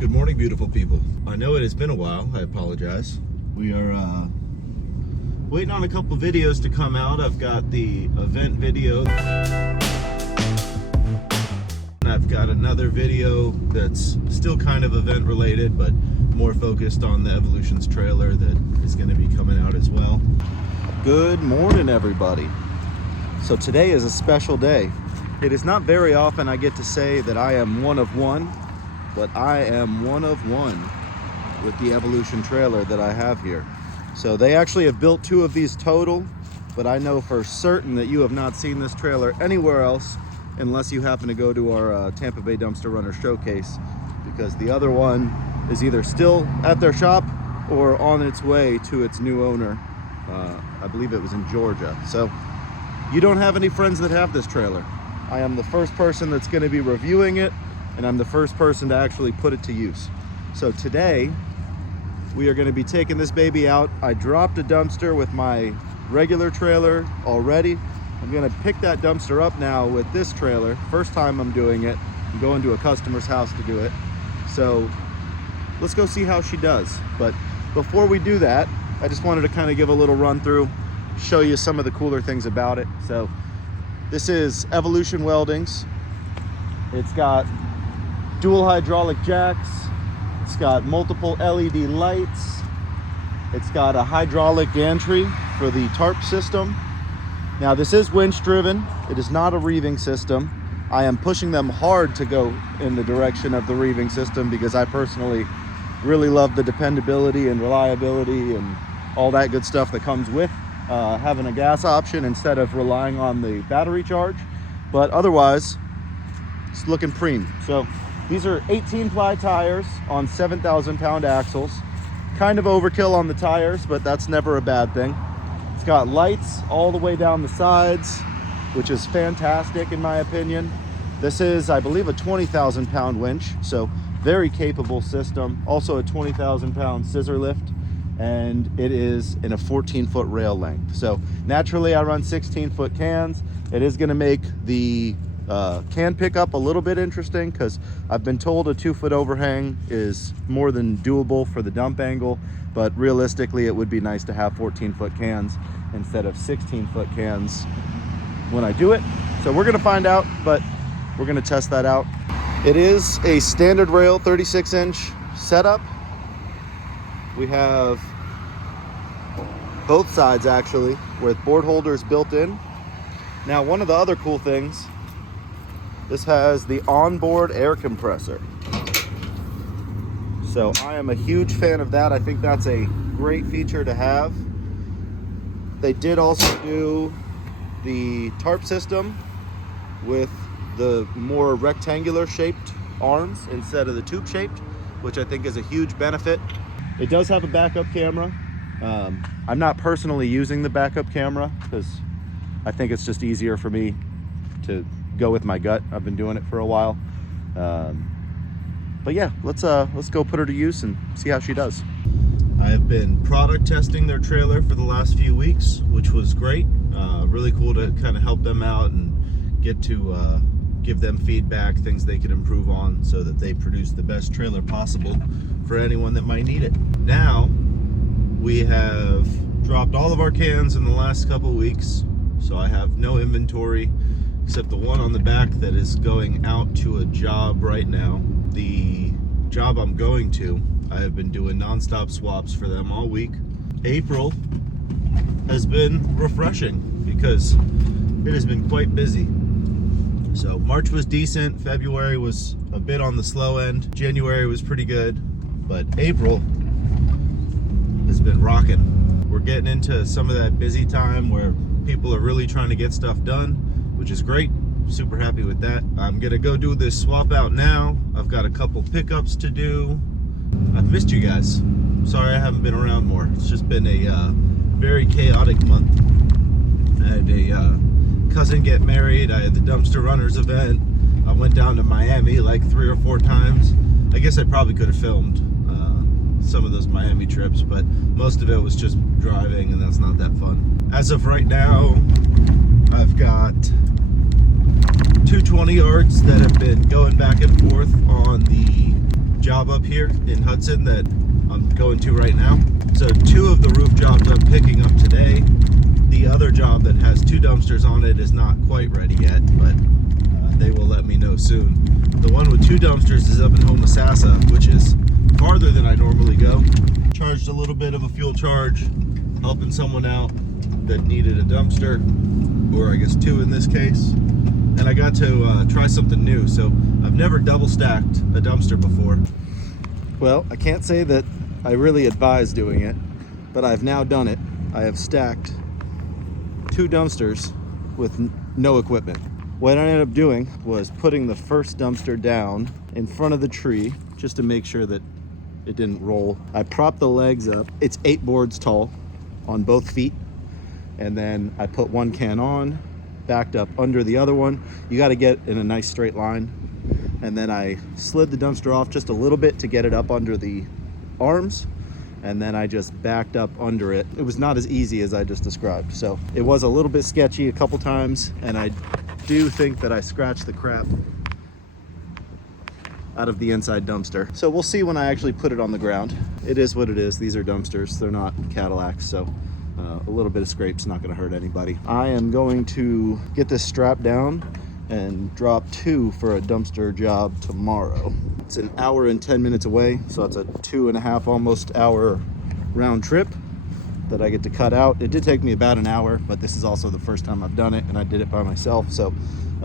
Good morning, beautiful people. I know it has been a while. I apologize. We are waiting on a couple videos to come out. I've got the event video. And I've got another video that's still kind of event related, but more focused on the Evolution's trailer that is going to be coming out as well. Good morning, everybody. So today is a special day. It is not very often I get to say that I am one of one, but I am one of one with the Evolution trailer that I have here. So they actually have built two of these total, but I know for certain that you have not seen this trailer anywhere else unless you happen to go to our Tampa Bay Dumpster Runner showcase, because the other one is either still at their shop or on its way to its new owner. I believe it was in Georgia. So you don't have any friends that have this trailer. I am the first person that's going to be reviewing it, and I'm the first person to actually put it to use. So today we are going to be taking this baby out. I dropped a dumpster with my regular trailer already. I'm going to pick that dumpster up now with this trailer. First time I'm doing it. I'm going to a customer's house to do it. So let's go see how she does. But before we do that, I just wanted to kind of give a little run through, show you some of the cooler things about it. So this is Evolution Weldings. It's got dual hydraulic jacks. It's got multiple LED lights. It's got a hydraulic gantry for the tarp system. Now this is winch driven. It is not a reeving system. I am pushing them hard to go in the direction of the reeving system because I personally really love the dependability and reliability and all that good stuff that comes with having a gas option instead of relying on the battery charge. But otherwise, it's looking preem. So these are 18 ply tires on 7,000 pound axles. Kind of overkill on the tires, but that's never a bad thing. It's got lights all the way down the sides, which is fantastic in my opinion. This is, I believe, a 20,000 pound winch, so very capable system. Also a 20,000 pound scissor lift, and it is in a 14-foot rail length. So naturally I run 16-foot cans. It is gonna make the can pickup a little bit interesting because I've been told a 2-foot overhang is more than doable for the dump angle, but realistically it would be nice to have 14-foot cans instead of 16-foot cans when I do it. So we're gonna find out, but we're gonna test that out. It is a standard rail 36-inch setup. We have both sides actually with board holders built in. Now one of the other cool things, this has the onboard air compressor. So I am a huge fan of that. I think that's a great feature to have. They did also do the tarp system with the more rectangular shaped arms instead of the tube shaped, which I think is a huge benefit. It does have a backup camera. I'm not personally using the backup camera because I think it's just easier for me to go with my gut. I've been doing it for a while. But yeah, let's go put her to use and see how she does. I have been product testing their trailer for the last few weeks, which was great. Really cool to kind of help them out and get to give them feedback, things they could improve on so that they produce the best trailer possible for anyone that might need it. Now, we have dropped all of our cans in the last couple weeks, so I have no inventory except the one on the back that is going out to a job right now. The job I'm going to, I have been doing non-stop swaps for them all week. April has been refreshing because it has been quite busy. So March was decent, February was a bit on the slow end, January was pretty good, but April has been rocking. We're getting into some of that busy time where people are really trying to get stuff done, which is great. Super happy with that. I'm gonna go do this swap out now. I've got a couple pickups to do. I've missed you guys. Sorry I haven't been around more. It's just been a very chaotic month. I had a cousin get married. I had the Dumpster Runners event. I went down to Miami like 3 or 4 times. I guess I probably could have filmed some of those Miami trips, but most of it was just driving, and that's not that fun. As of right now, I've got 220 yards that have been going back and forth on the job up here in Hudson that I'm going to right now. So 2 of the roof jobs I'm picking up today. The other job that has 2 dumpsters on it is not quite ready yet, but they will let me know soon. The one with 2 dumpsters is up in Homosassa, which is farther than I normally go. Charged a little bit of a fuel charge, helping someone out that needed a dumpster, or I guess 2 in this case. And I got to try something new. So I've never double stacked a dumpster before. Well, I can't say that I really advise doing it, but I've now done it. I have stacked 2 dumpsters with no equipment. What I ended up doing was putting the first dumpster down in front of the tree just to make sure that it didn't roll. I propped the legs up. It's 8 boards tall on both feet. And then I put one can on, backed up under the other one. You got to get in a nice straight line. And then I slid the dumpster off just a little bit to get it up under the arms. And then I just backed up under it. It was not as easy as I just described. So it was a little bit sketchy a couple times. And I do think that I scratched the crap out of the inside dumpster. So we'll see when I actually put it on the ground. It is what it is. These are dumpsters. They're not Cadillacs. So a little bit of scrape's not going to hurt anybody. I am going to get this strapped down and drop 2 for a dumpster job tomorrow. It's an hour and 10 minutes away, so it's a 2.5 almost hour round trip that I get to cut out. It did take me about an hour, but this is also the first time I've done it, and I did it by myself. So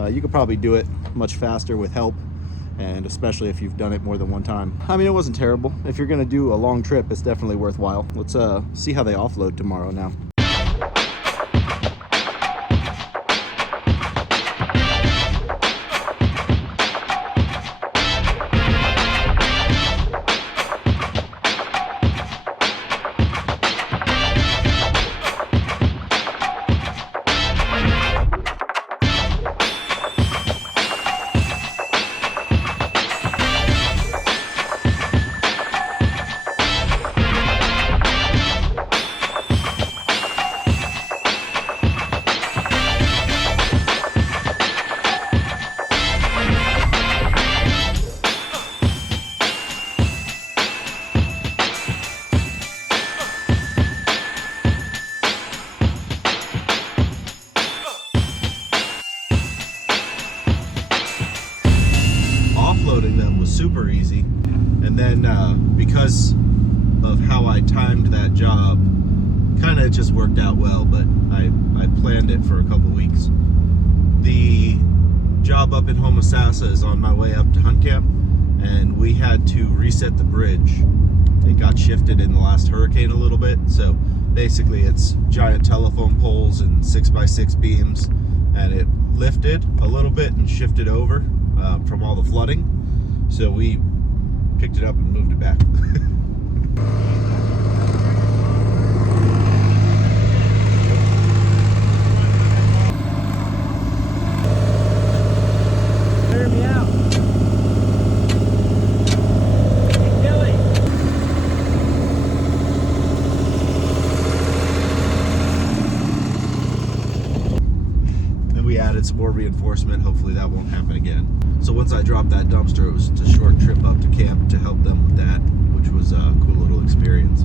you could probably do it much faster with help, and especially if you've done it more than one time. I mean, it wasn't terrible. If you're gonna do a long trip, it's definitely worthwhile. Let's see how they offload tomorrow now. Offloading them was super easy, and then because of how I timed that job, kind of just worked out well, but I planned it for a couple weeks. The job up in Homosassa is on my way up to Hunt Camp, and we had to reset the bridge. It got shifted in the last hurricane a little bit, so basically it's giant telephone poles and 6x6 beams, and it lifted a little bit and shifted over from all the flooding. So we picked it up and moved it back. Clear me out. Kelly. And we added some more reinforcement. Hopefully that won't happen again. So once I dropped that dumpster, it was just a short trip up to camp to help them with that, which was a cool little experience.